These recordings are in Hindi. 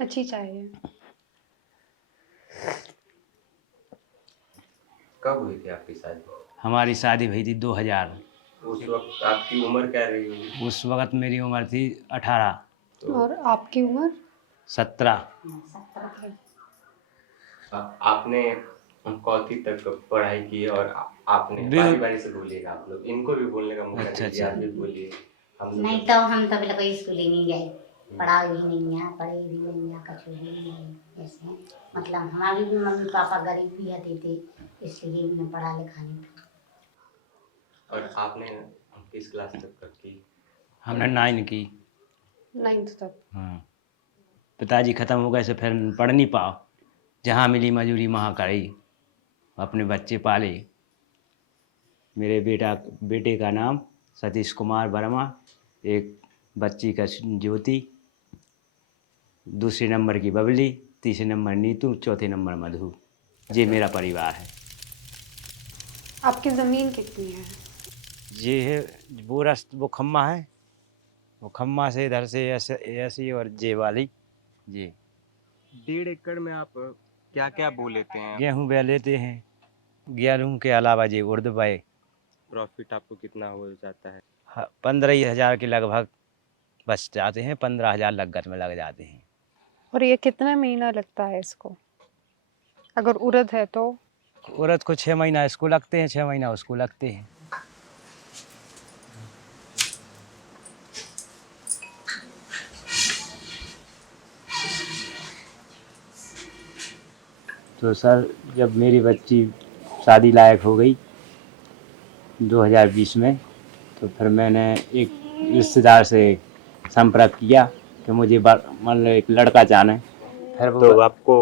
अच्छी चाय है। कब हुई थी आपकी शादी? हमारी शादी हुई थी 2000। उस वक्त आपकी उम्र क्या रही होगी? उस वक्त मेरी उम्र थी 18। और आपकी उम्र? 17। आपने कौथी तक पढ़ाई की और आपने बारी बारी से बोलिएगा, आप लोग इनको भी बोलने का मौका दीजिए, आप भी बोलिए। नहीं तो हम तो कोई स्कूल ही नहीं गए, पढ़ा भी नहीं है, पढ़े भी नहीं है, कुछ भी नहीं। ऐसे मतलब हमारी भी मम्मी पापा गरीब भी आते थे, इसलिए उन्हें पढ़ा लिखा नहीं था। और आपने किस क्लास तक की? हमने 9 की। 9th तक। हाँ, पिताजी ख़त्म हो गए से फिर पढ़ नहीं पाओ, जहाँ मिली मजूरी वहाँ करी, अपने बच्चे पाले। मेरे बेटे का नाम सतीश कुमार वर्मा, एक बच्ची का ज्योति, दूसरे नंबर की बबली, तीसरे नंबर नीतू, चौथे नंबर मधु। ये मेरा परिवार है। आपकी ज़मीन कितनी है? ये है वो खम्मा है, वो खम्मा से इधर से ऐसी और जे वाली जी। 1.5 एकड़ में आप क्या क्या बो लेते हैं? गेहूँ बे लेते हैं, गेहूँ के अलावा ये उर्द बे। प्रॉफिट आपको कितना हो जाता है? 15,000 के लगभग बच जाते हैं, 15,000 लागत में लग जाते हैं। और ये कितना महीना लगता है इसको, अगर उड़द है तो? उड़द को 6 महीना इसको लगते हैं, 6 महीना उसको लगते हैं। तो सर, जब मेरी बच्ची शादी लायक हो गई 2020 में, तो फिर मैंने एक रिश्तेदार से संपर्क किया कि मुझे मतलब एक लड़का चाहना है। फिर तो आपको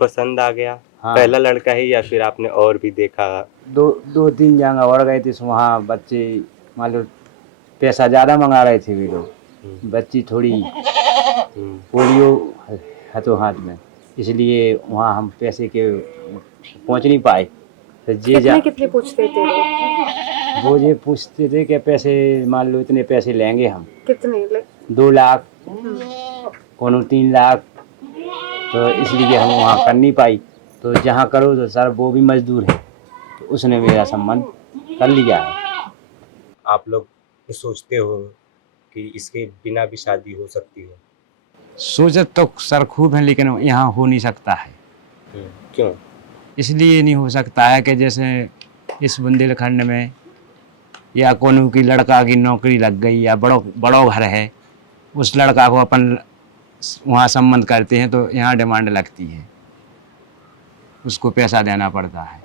पसंद आ गया? हाँ। पहला लड़का है या फिर आपने और भी देखा? 2-3 जगह और गए थे, वहाँ बच्चे मान लो पैसा ज़्यादा मंगा रहे थे वे लोग। बच्ची थोड़ी पोलियो हाथों हाथ में, इसलिए वहाँ हम पैसे के पहुँच नहीं पाए। तो कितने पूछते थे वो ये पूछते थे कि पैसे मान लो इतने पैसे लेंगे हम। कितने? 2 लाख, कौन 3 लाख, तो इसलिए हम वहाँ कर नहीं पाई। तो जहाँ करो तो सर वो भी मजदूर है, तो उसने मेरा संबंध कर लिया है। आप लोग सोचते हो कि इसके बिना भी शादी हो सकती है? सोचत तो सर खूब है, लेकिन यहाँ हो नहीं सकता है। क्यों? इसलिए नहीं हो सकता है कि जैसे इस बुंदेलखंड में या कोनो की लड़का की नौकरी लग गई या बड़ो घर है, उस लड़का को अपन वहाँ संबंध करते हैं तो यहाँ डिमांड लगती है, उसको पैसा देना पड़ता है।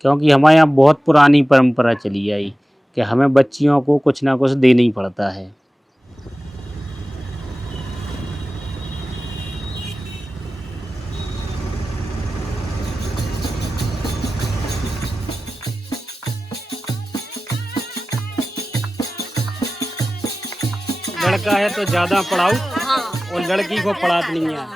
क्योंकि हमारे यहाँ बहुत पुरानी परंपरा चली आई कि हमें बच्चियों को कुछ ना कुछ देना ही पड़ता है। लड़का है तो ज़्यादा पढ़ाओ, और लड़की को पढ़ात नहीं है,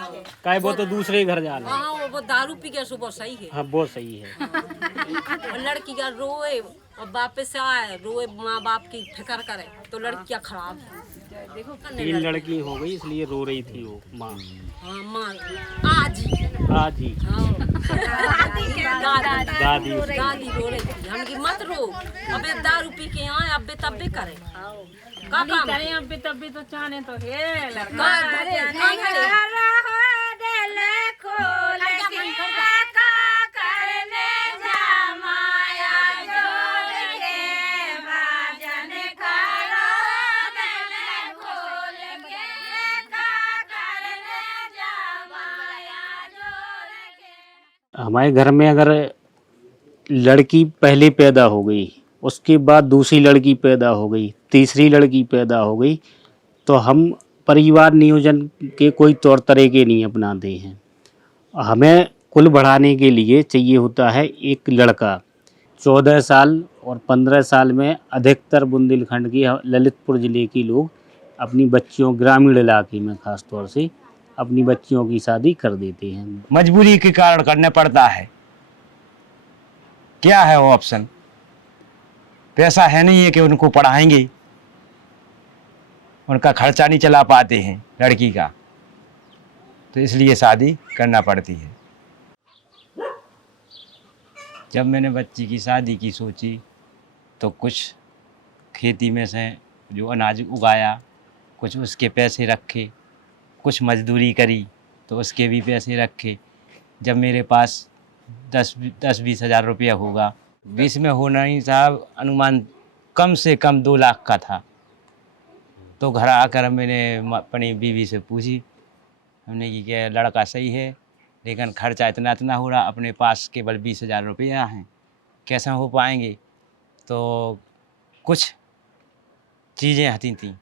काहे वो तो दूसरे घर जाना। हाँ, वो दारू पी के सुबह सही है। हाँ, वो सही है। और लड़की का रोए और वापस आए, रोए माँ बाप की फिक्र करे, तो लड़कियाँ खराब है। 3 लड़की हो गई, इसलिए रो रही थी वो माँ। हाँ माँ, आज ही हाँ। दादी रो रही थी। हम की मत रो, अबे दारू पी के आए, अबे तब्बे करे का काम करे, अबे तब्बे तो चाहने तो है लड़का हमारे घर में अगर लड़की पहले पैदा हो गई, उसके बाद दूसरी लड़की पैदा हो गई, तीसरी लड़की पैदा हो गई, तो हम परिवार नियोजन के कोई तौर तरीके नहीं अपनाते हैं। हमें कुल बढ़ाने के लिए चाहिए होता है एक लड़का। 14 साल और 15 साल में अधिकतर बुंदेलखंड की ललितपुर ज़िले के लोग अपनी बच्चियों, ग्रामीण इलाके में ख़ास तौर से अपनी बच्चियों की शादी कर देते हैं। मजबूरी के कारण करना पड़ता है। क्या है वो ऑप्शन? पैसा है नहीं है कि उनको पढ़ाएंगे, उनका खर्चा नहीं चला पाते हैं लड़की का, तो इसलिए शादी करना पड़ती है। जब मैंने बच्ची की शादी की सोची तो कुछ खेती में से जो अनाज उगाया, कुछ उसके पैसे रखे, कुछ मजदूरी करी तो उसके भी पैसे रखे। जब मेरे पास 10-20 हज़ार रुपया होगा, 20 में होना ही साहब, अनुमान कम से कम 2 लाख का था। तो घर आकर मैंने अपनी बीवी से पूछी, हमने कि क्या लड़का सही है लेकिन खर्चा इतना हो रहा, अपने पास केवल 20 हज़ार रुपया हैं, कैसे हो पाएंगे? तो कुछ चीज़ें हती थी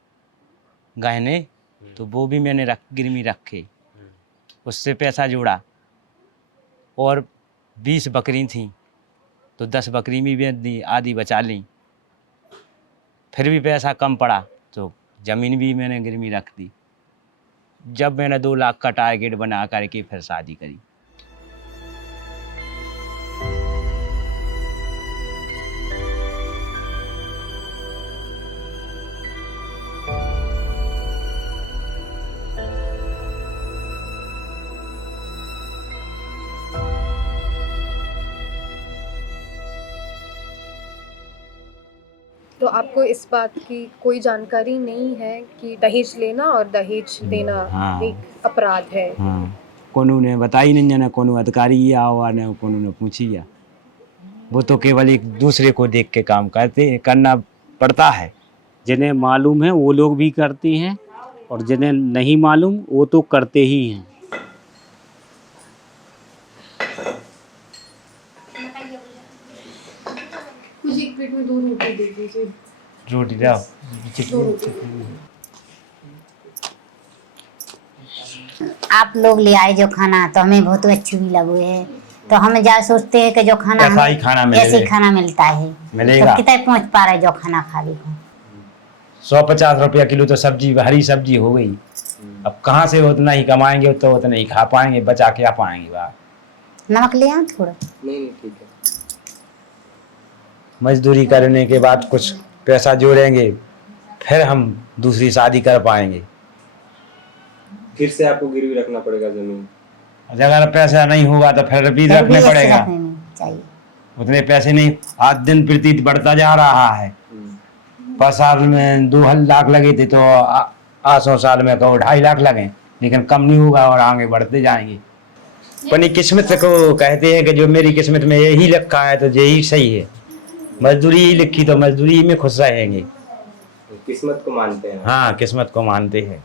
गहने, तो वो भी मैंने गिरवी रखे, उससे पैसा जोड़ा। और 20 बकरी थी तो 10 बकरी भी बेच दी, आधी बचा ली। फिर भी पैसा कम पड़ा तो ज़मीन भी मैंने गिरवी रख दी। जब मैंने 2 लाख का टारगेट बना करके फिर शादी करी। तो आपको इस बात की कोई जानकारी नहीं है कि दहेज लेना और दहेज देना हाँ। एक अपराध है? हाँ, कोनो ने बताई नहीं जाना, कोनो अधिकारी आवा ने कोनो ने पूछी या, वो तो केवल एक दूसरे को देख के काम करना पड़ता है। जिन्हें मालूम है वो लोग भी करते हैं और जिन्हें नहीं मालूम वो तो करते ही हैं। मुझे एक प्लेट में 2 रोटी दे दीजिए। रोटी जाओ। आप लोग ले आए जो खाना तो हमें बहुत अच्छी भी लगे है, तो हम जा सोचते हैं कि जो खाना ऐसा ही खाना मिलेगा। ऐसे ही खाना मिलता है, मिलेगा। तो कितना पहुँच पा रहा है जो खाना खा ली हो। 150 रुपया किलो तो सब्जी, हरी सब्जी हो गई। अब कहाँ से उतना ही कमाएंगे तो उतना ही खा पाएंगे, बचा क्या पाएंगे बाहर। नमक ले आओ थोड़ा। नहीं ठीक है। मजदूरी करने के बाद कुछ पैसा जोड़ेंगे, फिर हम दूसरी शादी कर पाएंगे। फिर से आपको गिरवी रखना पड़ेगा जमीन। अगर पैसा नहीं होगा तो फिर भी रखने पड़ेगा। चाहिए उतने पैसे नहीं, आज दिन प्रतीत बढ़ता जा रहा है। 5 साल में 2 लाख लगे थे तो 800 साल में कहो 2.5 लाख लगे, लेकिन कम नहीं होगा और आगे बढ़ते जाएंगे। अपनी किस्मत को कहते हैं कि जो मेरी किस्मत में यही लिखा है तो यही सही है। मजदूरी ही लिखी तो मजदूरी में खुश रहेंगे। किस्मत को मानते हैं। हाँ, किस्मत को मानते हैं।